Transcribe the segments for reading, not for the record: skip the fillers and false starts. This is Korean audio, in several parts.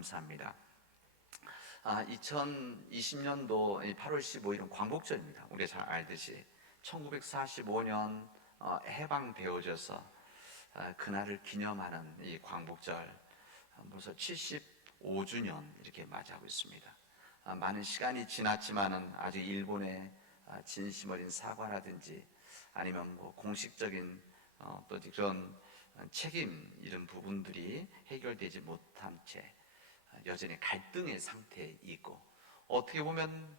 감사합니다. 2020년도 8월 15일은 광복절입니다. 우리가 잘 알듯이 1945년 해방되어져서 그날을 기념하는 이 광복절, 벌써 75주년 이렇게 맞이하고 있습니다. 많은 시간이 지났지만은 아직 일본의 진심 어린 사과라든지 아니면 공식적인 또 그런 책임 이런 부분들이 해결되지 못한 채 여전히 갈등의 상태에 있고, 어떻게 보면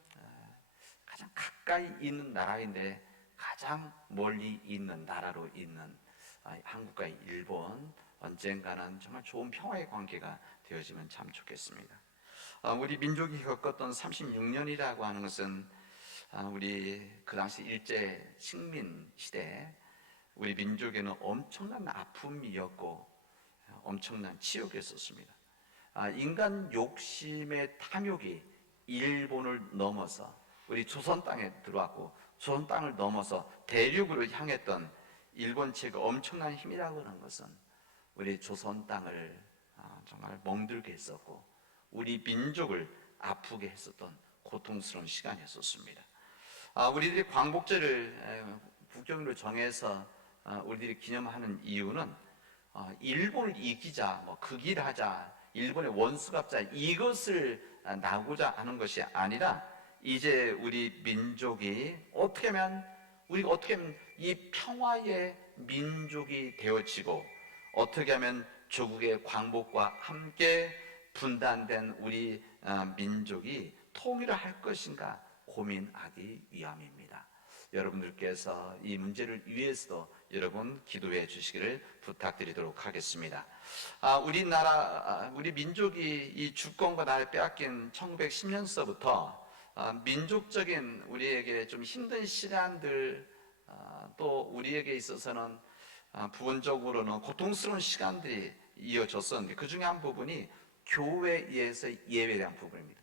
가장 가까이 있는 나라인데 가장 멀리 있는 나라로 있는 한국과 일본, 언젠가는 정말 좋은 평화의 관계가 되어지면 참 좋겠습니다. 우리 민족이 겪었던 36년이라고 하는 것은 우리 그 당시 일제 식민 시대 우리 민족에는 엄청난 아픔이었고 엄청난 치욕이었습니다. 인간 욕심의 탐욕이 일본을 넘어서 우리 조선 땅에 들어왔고, 조선 땅을 넘어서 대륙으로 향했던 일본 측의 엄청난 힘이라고 하는 것은 우리 조선 땅을 정말 멍들게 했었고 우리 민족을 아프게 했었던 고통스러운 시간이었습니다. 우리들이 광복절을 국경으로 정해서 우리들이 기념하는 이유는 일본을 이기자, 극일하자, 일본의 원수 갚자, 이것을 나고자 하는 것이 아니라 이제 우리 민족이 어떻게 하면 이 평화의 민족이 되어지고, 어떻게 하면 조국의 광복과 함께 분단된 우리 민족이 통일을 할 것인가 고민하기 위함입니다. 여러분들께서 이 문제를 위해서도 여러분 기도해 주시기를 부탁드리도록 하겠습니다. 우리 민족이 이 주권과 나를 빼앗긴 1910년서부터 민족적인 우리에게 좀 힘든 시간들, 또 우리에게 있어서는 부분적으로는 고통스러운 시간들이 이어졌었는데, 그 중에 한 부분이 교회에서 예배에 대한 부분입니다.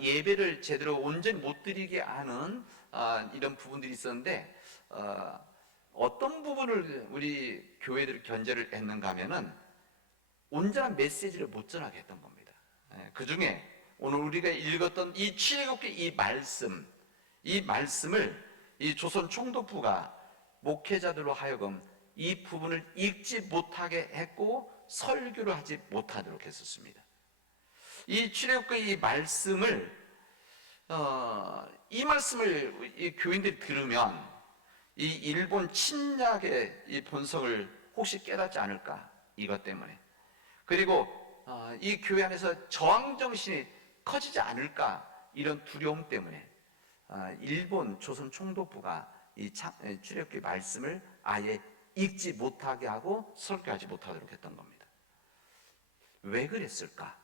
예배를 제대로 온전히 못 드리게 하는 이런 부분들이 있었는데, 어떤 부분을 우리 교회들이 견제를 했는가 하면은 온전한 메시지를 못 전하게 했던 겁니다. 그 중에 오늘 우리가 읽었던 이 출애굽기 이 말씀을 이 조선 총독부가 목회자들로 하여금 이 부분을 읽지 못하게 했고 설교를 하지 못하도록 했었습니다. 이 출애굽기 이 말씀을 이 교인들이 들으면 이 일본 침략의 이 본성을 혹시 깨닫지 않을까, 이것 때문에, 그리고 이 교회 안에서 저항 정신이 커지지 않을까, 이런 두려움 때문에 일본 조선 총독부가 이 출애굽기 말씀을 아예 읽지 못하게 하고 설교하지 못하도록 했던 겁니다. 왜 그랬을까?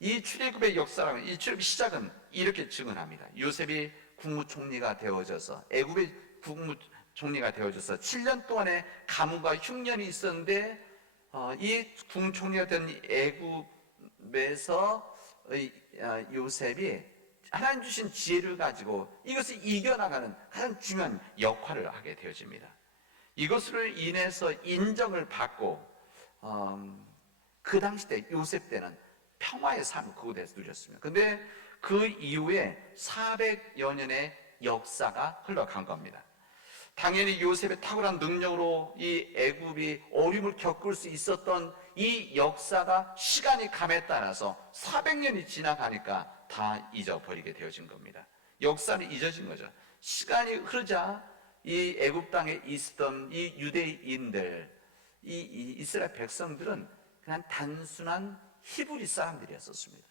이 출애굽의 역사라면, 이 출애굽의 시작은 이렇게 증언합니다. 요셉이 국무총리가 되어져서, 애굽의 국무총리가 되어져서 7년 동안의 가뭄과 흉년이 있었는데, 이 국무총리가 된 애굽에서 요셉이 하나님 주신 지혜를 가지고 이것을 이겨나가는 가장 중요한 역할을 하게 되어집니다. 이것으로 인해서 인정을 받고 그 당시 때 요셉 때는 평화의 삶을 그곳에서 누렸습니다. 근데 그 이후에 400여 년의 역사가 흘러간 겁니다. 당연히 요셉의 탁월한 능력으로 이 애굽이 어려움을 겪을 수 있었던 이 역사가 시간이 감에 따라서 400년이 지나가니까 다 잊어버리게 되어진 겁니다. 역사는 잊어진 거죠. 시간이 흐르자 이 애굽 땅에 있었던 이 유대인들, 이 이스라엘 백성들은 그냥 단순한 히브리 사람들이었습니다.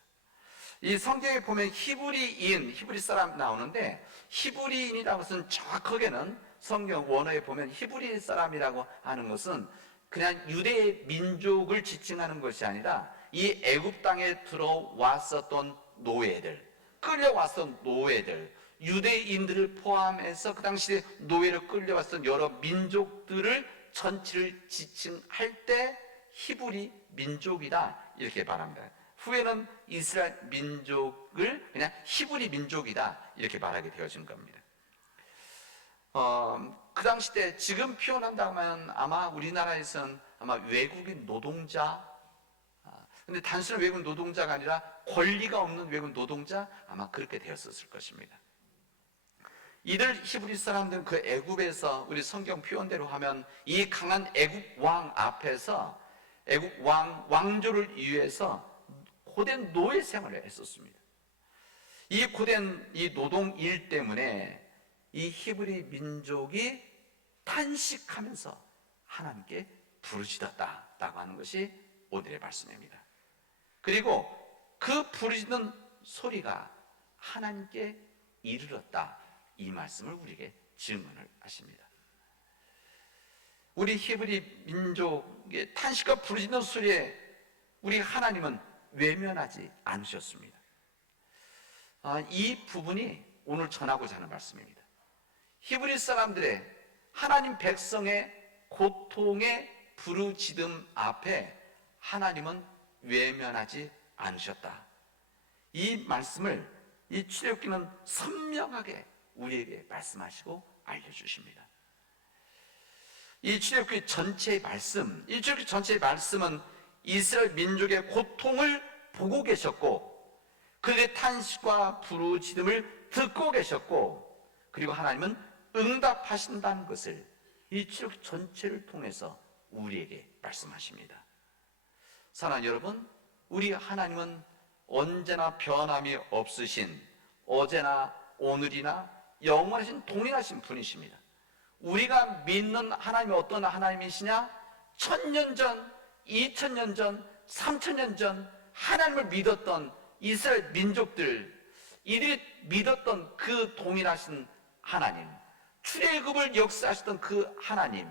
이 성경에 보면 히브리 사람 나오는데, 히브리인이라고 것은 정확하게는 성경 원어에 보면 히브리 사람이라고 하는 것은 그냥 유대 민족을 지칭하는 것이 아니라 이 애굽 땅에 들어왔었던 노예들, 끌려왔던 노예들, 유대인들을 포함해서 그 당시에 노예로 끌려왔던 여러 민족들을 전체를 지칭할 때 히브리 민족이다 이렇게 말합니다. 후에는 이스라엘 민족을 그냥 히브리 민족이다 이렇게 말하게 되어진 겁니다. 그 당시 때 지금 표현한다면 아마 우리나라에서는 아마 외국인 노동자, 근데 단순한 외국 노동자가 아니라 권리가 없는 외국 노동자, 아마 그렇게 되었을 것입니다. 이들 히브리 사람들은 그 애굽에서, 우리 성경 표현대로 하면 이 강한 애굽 왕 앞에서 애굽 왕조를 위해서 고된 노예 생활을 했었습니다. 이 고된 이 노동 일 때문에 이 히브리 민족이 탄식하면서 하나님께 부르짖었다라고 하는 것이 오늘의 말씀입니다. 그리고 그 부르짖는 소리가 하나님께 이르렀다, 이 말씀을 우리에게 증언을 하십니다. 우리 히브리 민족의 탄식과 부르짖는 소리에 우리 하나님은 외면하지 않으셨습니다. 이 부분이 오늘 전하고자 하는 말씀입니다. 히브리 사람들의, 하나님 백성의 고통의 부르짖음 앞에 하나님은 외면하지 않으셨다. 이 말씀을 이 출애굽기는 선명하게 우리에게 말씀하시고 알려주십니다. 이 출애굽기 전체의 말씀, 이 출애굽기 전체의 말씀은 이스라엘 민족의 고통을 보고 계셨고, 그들의 탄식과 부르짖음을 듣고 계셨고, 그리고 하나님은 응답하신다는 것을 이 출애굽기 전체를 통해서 우리에게 말씀하십니다. 사랑하는 여러분, 우리 하나님은 언제나 변함이 없으신, 어제나 오늘이나 영원하신 동일하신 분이십니다. 우리가 믿는 하나님이 어떤 하나님이시냐? 1000년 전, 2000년 전, 3000년 전 하나님을 믿었던 이스라엘 민족들, 이들이 믿었던 그 동일하신 하나님, 출애굽을 역사하셨던 그 하나님,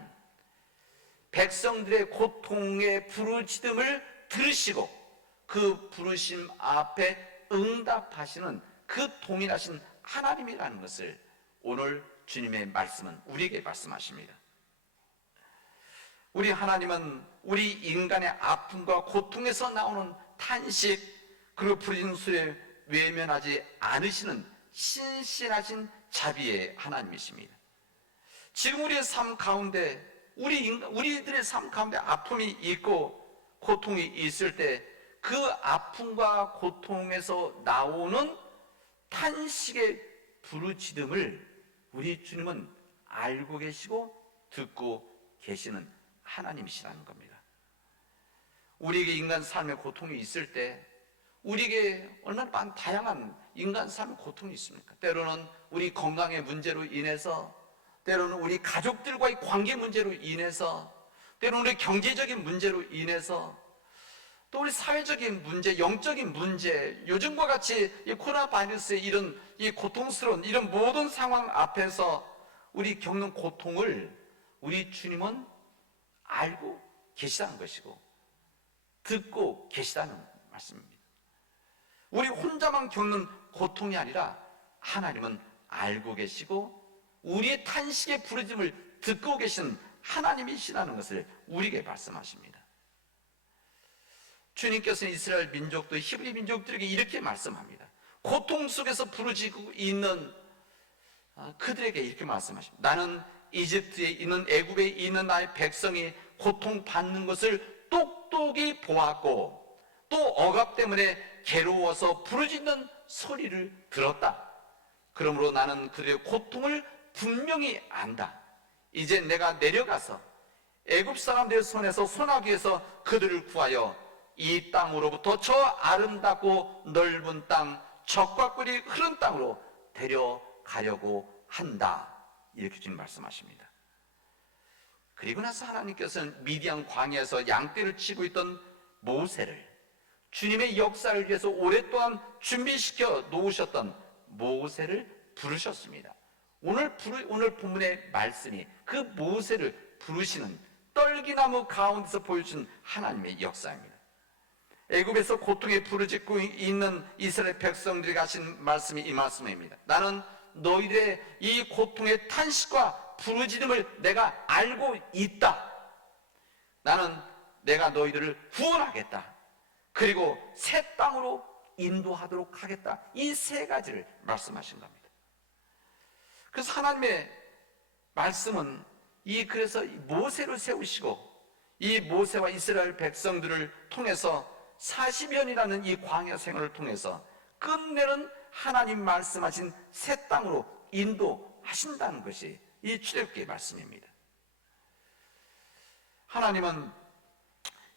백성들의 고통의 부르짖음을 들으시고 그 부르심 앞에 응답하시는 그 동일하신 하나님이라는 것을 오늘 주님의 말씀은 우리에게 말씀하십니다. 우리 하나님은 우리 인간의 아픔과 고통에서 나오는 탄식, 그리고 부르짖는 소리에 외면하지 않으시는 신실하신 자비의 하나님이십니다. 지금 우리의 삶 가운데, 우리들의 삶 가운데 아픔이 있고 고통이 있을 때 그 아픔과 고통에서 나오는 탄식의 부르짖음을 우리 주님은 알고 계시고 듣고 계시는 하나님이시라는 겁니다. 우리에게 인간 삶의 고통이 있을 때 우리에게 얼마나 다양한 인간 삶의 고통이 있습니까? 때로는 우리 건강의 문제로 인해서, 때로는 우리 가족들과의 관계 문제로 인해서, 때로는 우리 경제적인 문제로 인해서, 또 우리 사회적인 문제, 영적인 문제, 요즘과 같이 이 코로나 바이러스의 이런 이 고통스러운 이런 모든 상황 앞에서 우리 겪는 고통을 우리 주님은 알고 계시다는 것이고 듣고 계시다는 말씀입니다. 우리 혼자만 겪는 고통이 아니라 하나님은 알고 계시고 우리의 탄식의 부르짖음을 듣고 계신 하나님이시라는 것을 우리에게 말씀하십니다. 주님께서는 이스라엘 민족도 히브리 민족들에게 이렇게 말씀합니다. 고통 속에서 부르짖고 있는 그들에게 이렇게 말씀하십니다. 나는 이집트에 있는, 애굽에 있는 나의 백성이 고통받는 것을 똑똑히 보았고 또 억압 때문에 괴로워서 부르짖는 소리를 들었다. 그러므로 나는 그들의 고통을 분명히 안다. 이제 내가 내려가서 애굽 사람들의 손에서 소나기에서 그들을 구하여 이 땅으로부터 저 아름답고 넓은 땅, 젖과 꿀이 흐른 땅으로 데려가려고 한다. 이렇게 주님 말씀하십니다. 그리고 나서 하나님께서는 미디안 광야에서 양떼를 치고 있던 모세를, 주님의 역사를 위해서 오랫동안 준비시켜 놓으셨던 모세를 부르셨습니다. 오늘 본문의 말씀이 그 모세를 부르시는 떨기나무 가운데서 보여준 하나님의 역사입니다. 애굽에서 고통에 부르짖고 있는 이스라엘 백성들에게 하신 말씀이 이 말씀입니다. 나는 너희들의 이 고통의 탄식과 부르짖음을 내가 알고 있다. 나는 내가 너희들을 구원하겠다. 그리고 새 땅으로 인도하도록 하겠다. 이 세 가지를 말씀하신 겁니다. 그래서 하나님의 말씀은 그래서 모세를 세우시고 이 모세와 이스라엘 백성들을 통해서 40년이라는 이 광야 생활을 통해서 끝내는 하나님 말씀하신 새 땅으로 인도하신다는 것이 이 출애굽기의 말씀입니다. 하나님은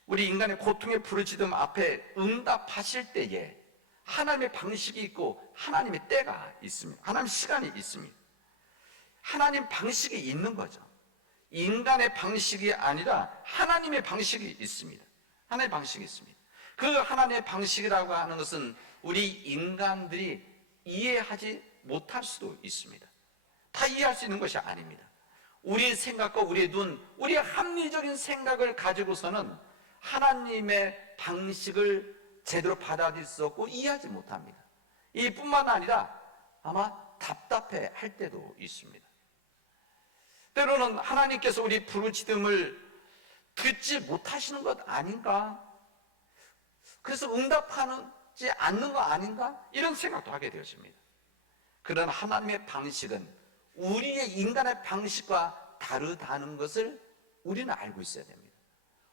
우리 인간의 고통의 부르짖음 앞에 응답하실 때에 하나님의 방식이 있고 하나님의 때가 있습니다. 하나님의 시간이 있습니다. 하나님 방식이 있는 거죠. 인간의 방식이 아니라 하나님의 방식이 있습니다. 하나님의 방식이 있습니다. 그 하나님의 방식이라고 하는 것은 우리 인간들이 이해하지 못할 수도 있습니다. 다 이해할 수 있는 것이 아닙니다. 우리의 생각과 우리의 눈, 우리의 합리적인 생각을 가지고서는 하나님의 방식을 제대로 받아들일 수 없고 이해하지 못합니다. 이뿐만 아니라 아마 답답해 할 때도 있습니다. 때로는 하나님께서 우리 부르짖음을 듣지 못하시는 것 아닌가? 그래서 응답하지 않는 거 아닌가? 이런 생각도 하게 되었습니다. 그런 하나님의 방식은 우리의 인간의 방식과 다르다는 것을 우리는 알고 있어야 됩니다.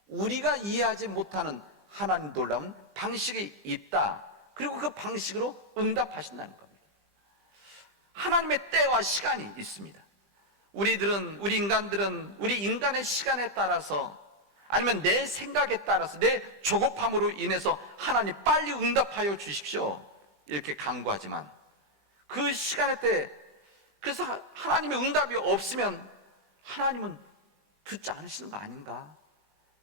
우리가 이해하지 못하는 하나님 놀라운 방식이 있다. 그리고 그 방식으로 응답하신다는 겁니다. 하나님의 때와 시간이 있습니다. 우리 인간들은 우리 인간의 시간에 따라서 아니면 내 생각에 따라서 내 조급함으로 인해서 하나님 빨리 응답하여 주십시오 이렇게 간구하지만 그 시간에 때 그래서 하나님의 응답이 없으면 하나님은 듣지 않으시는 거 아닌가?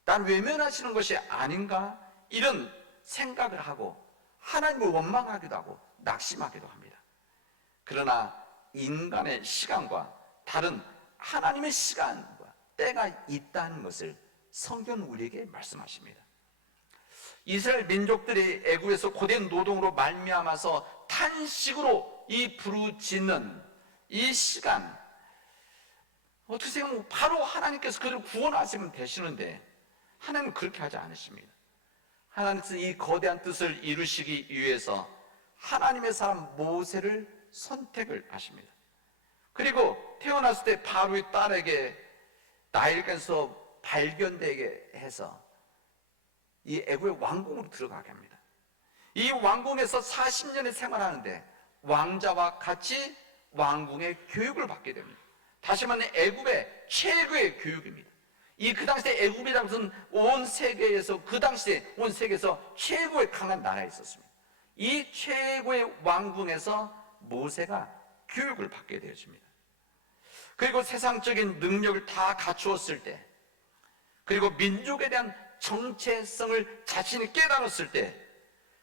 나를 외면하시는 것이 아닌가? 이런 생각을 하고 하나님을 원망하기도 하고 낙심하기도 합니다. 그러나 인간의 시간과 다른 하나님의 시간과 때가 있다는 것을 성경은 우리에게 말씀하십니다. 이스라엘 민족들이 애굽에서 고된 노동으로 말미암아서 탄식으로 이 부르짖는 이 시간, 어떻게 생각하면 바로 하나님께서 그들을 구원하시면 되시는데 하나님은 그렇게 하지 않으십니다. 하나님께서 이 거대한 뜻을 이루시기 위해서 하나님의 사람 모세를 선택을 하십니다. 그리고 태어났을 때 바로의 딸에게 나일강에서 발견되게 해서 이 애굽의 왕궁으로 들어가게 합니다. 이 왕궁에서 40년을 생활하는데 왕자와 같이 왕궁의 교육을 받게 됩니다. 다시 말하면 애굽의 최고의 교육입니다. 그 당시에 애굽이라는 것은 온 세계에서 그 당시에 온 세계에서 최고의 강한 나라에 있었습니다. 이 최고의 왕궁에서 모세가 교육을 받게 되었습니다. 그리고 세상적인 능력을 다 갖추었을 때, 그리고 민족에 대한 정체성을 자신이 깨달았을 때,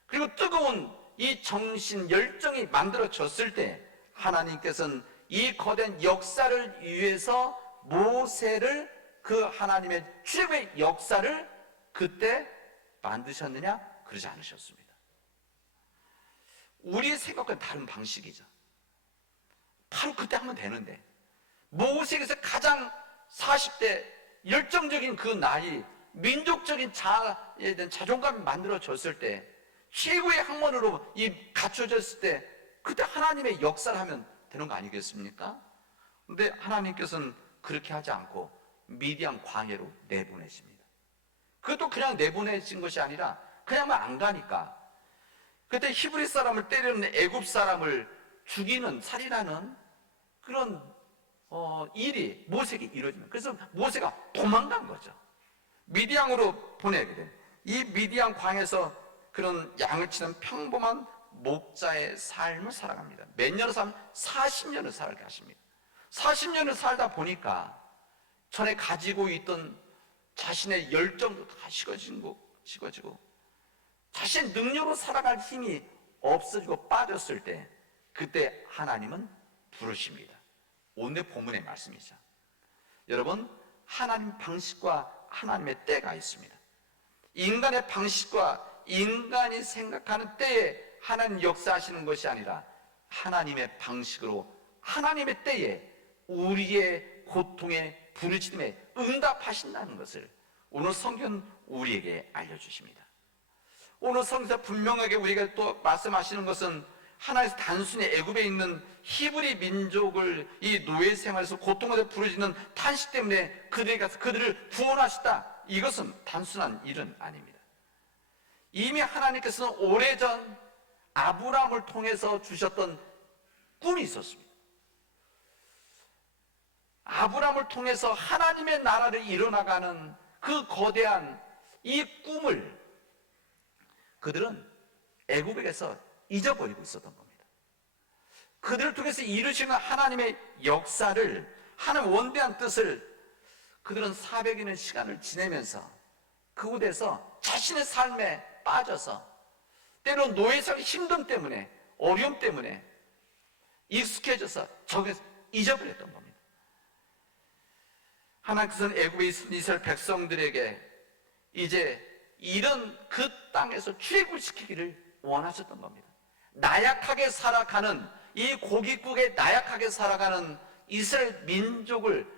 그리고 뜨거운 이 정신 열정이 만들어졌을 때 하나님께서는 이 거대한 역사를 위해서 모세를 그 하나님의 출애굽의 역사를 그때 만드셨느냐? 그러지 않으셨습니다. 우리의 생각과는 다른 방식이죠. 바로 그때 하면 되는데 모세에게서 가장 40대 열정적인 그 나이, 민족적인 자아에 대한 자존감이 만들어졌을 때, 최고의 학문으로 갖춰졌을 때 그때 하나님의 역사를 하면 되는 거 아니겠습니까? 그런데 하나님께서는 그렇게 하지 않고 미디안 광야로 내보내십니다. 그것도 그냥 내보내신 것이 아니라 그냥 안 가니까 그때 히브리 사람을 때리는 애굽 사람을 죽이는 살인하는 그런 일이 모세에게 이루어집니다. 그래서 모세가 도망간 거죠. 미디안으로 보내게 된 이 미디안 광에서 그런 양을 치는 평범한 목자의 삶을 살아갑니다. 몇 년을 살면 40년을 살게 하십니다. 40년을 살다 보니까 전에 가지고 있던 자신의 열정도 다 식어지고 자신의 능력으로 살아갈 힘이 없어지고 빠졌을 때 그때 하나님은 부르십니다. 오늘 본문의 말씀이죠. 여러분, 하나님 방식과 하나님의 때가 있습니다. 인간의 방식과 인간이 생각하는 때에 하나님 역사하시는 것이 아니라 하나님의 방식으로 하나님의 때에 우리의 고통에 부르짖음에 응답하신다는 것을 오늘 성경 우리에게 알려주십니다. 오늘 성경에서 분명하게 우리가 또 말씀하시는 것은 하나님께서 단순히 애굽에 있는 히브리 민족을 이 노예 생활에서 고통을 부르짖는 탄식 때문에 그들에게 가서 그들을 구원하시다. 이것은 단순한 일은 아닙니다. 이미 하나님께서는 오래전 아브라함을 통해서 주셨던 꿈이 있었습니다. 아브라함을 통해서 하나님의 나라를 이뤄나가는 그 거대한 이 꿈을 그들은 애굽에서 잊어버리고 있었던 겁니다. 그들을 통해서 이루시는 하나님의 역사를, 하나님의 원대한 뜻을 그들은 400일의 시간을 지내면서 그곳에서 자신의 삶에 빠져서 때로 노예살이 힘듦 때문에, 어려움 때문에 익숙해져서 저기서 잊어버렸던 겁니다. 하나님께서는 애굽에 있는 이스라엘 백성들에게 이제 이런 그 땅에서 출애굽을 시키기를 원하셨던 겁니다. 나약하게 살아가는, 이 고깃국에 나약하게 살아가는 이스라엘 민족을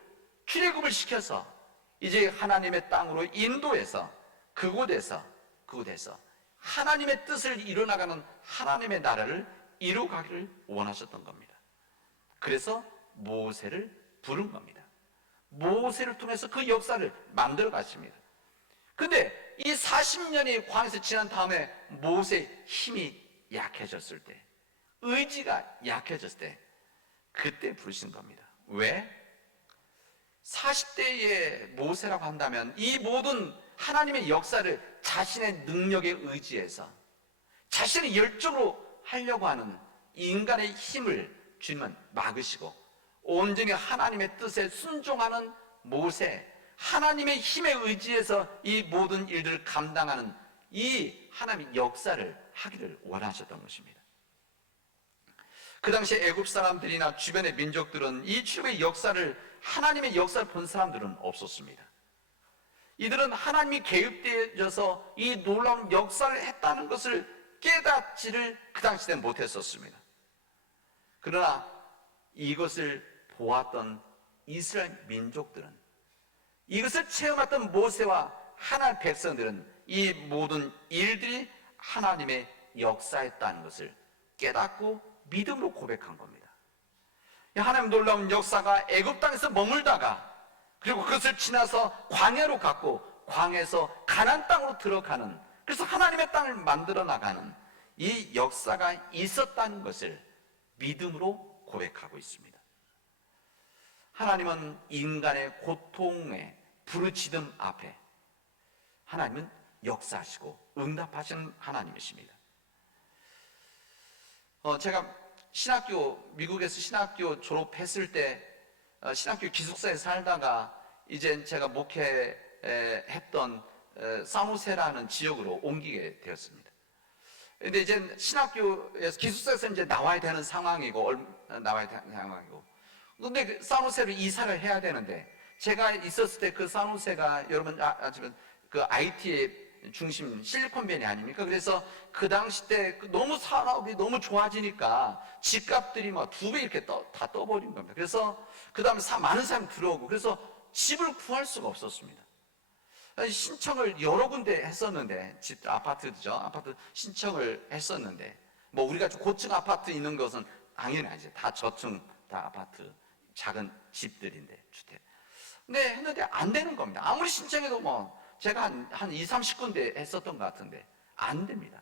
출애굽을 시켜서 이제 하나님의 땅으로 인도해서 그곳에서 하나님의 뜻을 이루어나가는 하나님의 나라를 이루어가기를 원하셨던 겁니다. 그래서 모세를 부른 겁니다. 모세를 통해서 그 역사를 만들어 가십니다. 근데 이 40년이 광야에서 지난 다음에 모세의 힘이 약해졌을 때, 의지가 약해졌을 때, 그때 부르신 겁니다. 왜? 40대의 모세라고 한다면 이 모든 하나님의 역사를 자신의 능력에 의지해서 자신의 열정으로 하려고 하는 인간의 힘을 주님은 막으시고 온전히 하나님의 뜻에 순종하는 모세, 하나님의 힘에 의지해서 이 모든 일들을 감당하는 이 하나님의 역사를 하기를 원하셨던 것입니다. 그 당시에 애굽 사람들이나 주변의 민족들은 이 출애굽의 역사를, 하나님의 역사를 본 사람들은 없었습니다. 이들은 하나님이 개입되어서 이 놀라운 역사를 했다는 것을 깨닫지를 그 당시 때는 못했었습니다. 그러나 이것을 보았던 이스라엘 민족들은, 이것을 체험했던 모세와 하나님 백성들은 이 모든 일들이 하나님의 역사였다는 것을 깨닫고 믿음으로 고백한 겁니다. 하나님 놀라운 역사가 애굽 땅에서 머물다가 그리고 그것을 지나서 광야로 갔고 광야에서 가나안 땅으로 들어가는, 그래서 하나님의 땅을 만들어 나가는 이 역사가 있었다는 것을 믿음으로 고백하고 있습니다. 하나님은 인간의 고통에 부르짖음 앞에 하나님은 역사하시고 응답하시는 하나님이십니다. 제가 미국에서 신학교 졸업했을 때 신학교 기숙사에 살다가 이제 제가 목회했던 산호세라는 지역으로 옮기게 되었습니다. 근데 이제 신학교에서 기숙사에서 이제 나와야 되는 상황이고, 근데 그 산호세로 이사를 해야 되는데, 제가 있었을 때 그 산호세가 여러분 아시면 그 IT의 중심 실리콘밸리 아닙니까? 그래서 그 당시 때 너무 산업이 너무 좋아지니까 집값들이 막 2배 이렇게 다 떠버린 겁니다. 그래서 그 다음에 많은 사람이 들어오고, 그래서 집을 구할 수가 없었습니다. 신청을 여러 군데 했었는데, 아파트죠. 아파트 신청을 했었는데, 뭐 우리가 고층 아파트 있는 것은 당연히 아니죠. 다 저층, 다 아파트, 작은 집들인데, 주택. 근데 했는데 안 되는 겁니다. 아무리 신청해도 뭐 제가 한 20, 30군데 했었던 것 같은데 안 됩니다.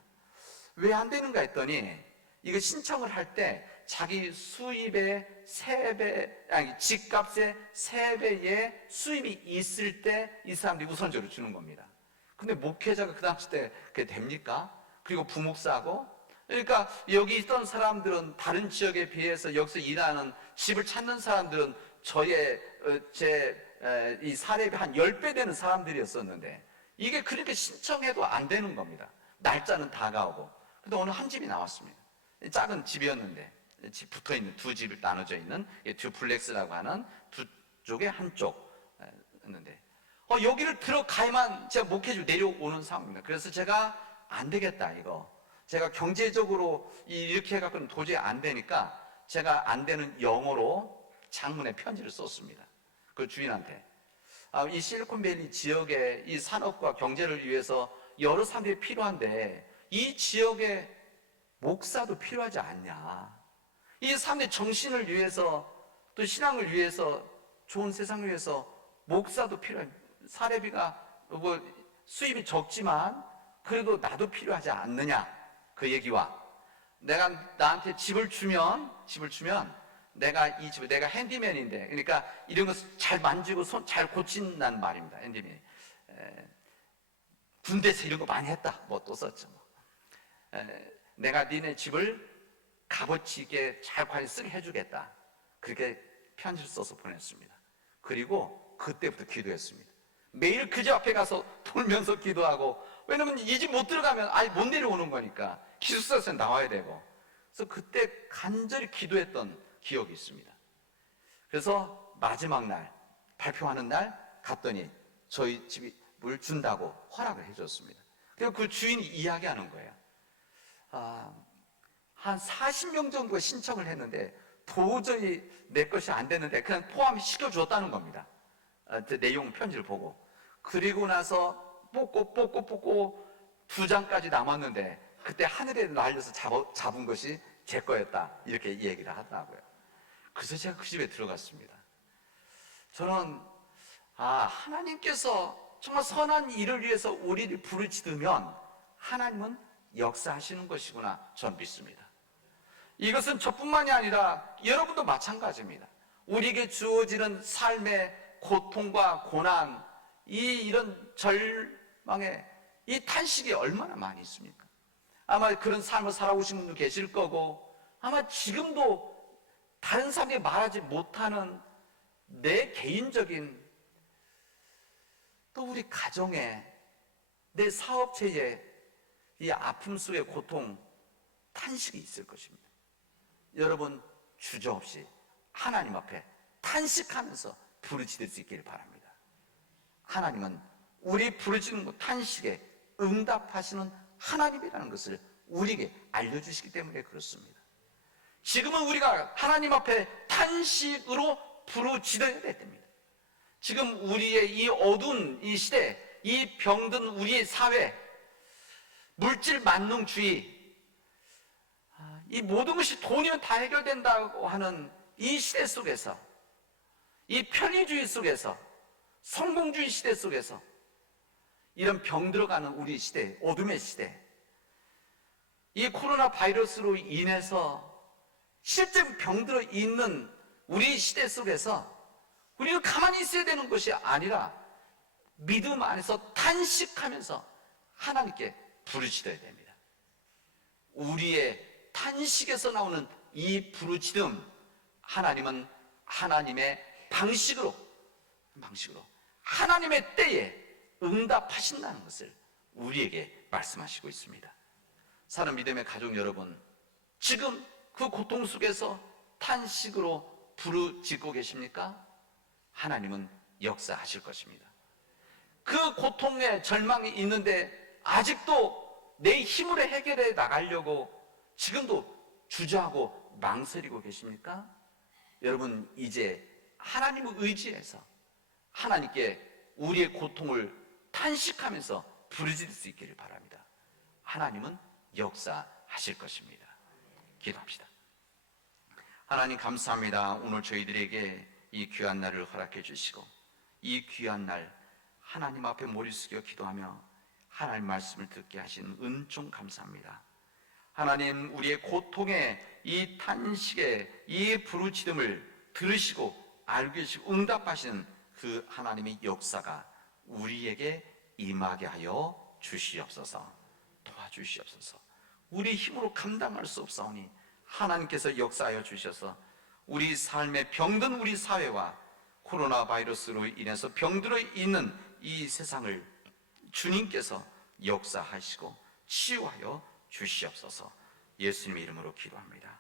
왜 안 되는가 했더니, 이거 신청을 할 때 자기 수입의 3배, 아니 집값의 3배의 수입이 있을 때 이 사람들이 우선적으로 주는 겁니다. 근데 목회자가 그 당시 때 그게 됩니까? 그리고 부목사고, 그러니까 여기 있던 사람들은 다른 지역에 비해서 여기서 일하는, 집을 찾는 사람들은 이 사례비 한 10배 되는 사람들이었었는데, 이게 그렇게 신청해도 안 되는 겁니다. 날짜는 다가오고. 근데 오늘 한 집이 나왔습니다. 작은 집이었는데, 집 붙어있는, 두 집을 나눠져 있는 듀플렉스라고 하는 두 쪽에 한쪽였는데, 여기를 들어가야만 제가 목회주 내려오는 상황입니다. 그래서 제가 안 되겠다, 이거. 제가 경제적으로 이렇게 해갖고는 도저히 안 되니까 제가 안 되는 영어로 장문의 편지를 썼습니다. 그 주인한테. 이 실리콘밸리 지역의 이 산업과 경제를 위해서 여러 사람들이 필요한데 이 지역에 목사도 필요하지 않냐. 이 사람들의 정신을 위해서, 또 신앙을 위해서, 좋은 세상을 위해서 목사도 필요해. 사례비가 뭐 수입이 적지만 그래도 나도 필요하지 않느냐 그 얘기와, 내가 나한테 집을 주면 내가 이 집을, 내가 핸디맨인데, 그러니까 이런 거 잘 만지고 손 잘 고친다는 말입니다. 핸디맨이. 군대에서 이런 거 많이 했다. 뭐 또 썼죠. 내가 니네 집을 값어치 있게 잘 관리 쓰게 해주겠다. 그렇게 편지를 써서 보냈습니다. 그리고 그때부터 기도했습니다. 매일 그 집 앞에 가서 돌면서 기도하고, 왜냐면 이 집 못 들어가면 아예 못 내려오는 거니까 기숙사에서 나와야 되고, 그래서 그때 간절히 기도했던 기억이 있습니다. 그래서 마지막 날, 발표하는 날 갔더니 저희 집을 준다고 허락을 해줬습니다. 그리고 그 주인이 이야기하는 거예요. 한 40명 정도 신청을 했는데 도저히 내 것이 안 됐는데 그냥 포함시켜줬다는 겁니다. 내용 편지를 보고. 그리고 나서 뽑고 2장까지 남았는데 그때 하늘에 날려서 잡은 것이 제 거였다, 이렇게 얘기를 하더라고요. 그래서 제가 그 집에 들어갔습니다. 저는 하나님께서 정말 선한 일을 위해서 우리를 부르짖으면 하나님은 역사하시는 것이구나, 전 믿습니다. 이것은 저뿐만이 아니라 여러분도 마찬가지입니다. 우리에게 주어지는 삶의 고통과 고난, 이런 절망의 이 탄식이 얼마나 많이 있습니까? 아마 그런 삶을 살아오신 분도 계실 거고, 아마 지금도 다른 사람이 말하지 못하는 내 개인적인, 또 우리 가정에, 내 사업체에 이 아픔 속의 고통, 탄식이 있을 것입니다. 여러분 주저없이 하나님 앞에 탄식하면서 부르짖을 수 있기를 바랍니다. 하나님은 우리 부르짖는 것, 탄식에 응답하시는 하나님이라는 것을 우리에게 알려주시기 때문에 그렇습니다. 지금은 우리가 하나님 앞에 탄식으로 부르짖어야 됩니다. 지금 우리의 이 어두운 이 시대, 이 병든 우리의 사회, 물질 만능주의, 이 모든 것이 돈이면 다 해결된다고 하는 이 시대 속에서, 이 편의주의 속에서, 성공주의 시대 속에서, 이런 병들어가는 우리 시대, 어둠의 시대, 이 코로나 바이러스로 인해서 실제 병들어 있는 우리 시대 속에서 우리는 가만히 있어야 되는 것이 아니라 믿음 안에서 탄식하면서 하나님께 부르짖어야 됩니다. 우리의 탄식에서 나오는 이 부르짖음, 하나님은 하나님의 방식으로 하나님의 때에 응답하신다는 것을 우리에게 말씀하시고 있습니다. 사는 믿음의 가족 여러분, 지금 그 고통 속에서 탄식으로 부르짖고 계십니까? 하나님은 역사하실 것입니다. 그 고통에 절망이 있는데 아직도 내 힘으로 해결해 나가려고 지금도 주저하고 망설이고 계십니까? 여러분, 이제 하나님을 의지해서 하나님께 우리의 고통을 탄식하면서 부르짖을 수 있기를 바랍니다. 하나님은 역사하실 것입니다. 기도합시다. 하나님 감사합니다. 오늘 저희들에게 이 귀한 날을 허락해 주시고, 이 귀한 날 하나님 앞에 머리 숙여 기도하며 하나님 말씀을 듣게 하신 은총 감사합니다. 하나님, 우리의 고통에 이 탄식에 이 부르짖음을 들으시고 알고 계시고 응답하시는 그 하나님의 역사가 우리에게 임하게 하여 주시옵소서. 도와주시옵소서. 우리 힘으로 감당할 수 없사오니 하나님께서 역사하여 주셔서 우리 삶에 병든 우리 사회와 코로나 바이러스로 인해서 병들어 있는 이 세상을 주님께서 역사하시고 치유하여 주시옵소서. 예수님의 이름으로 기도합니다.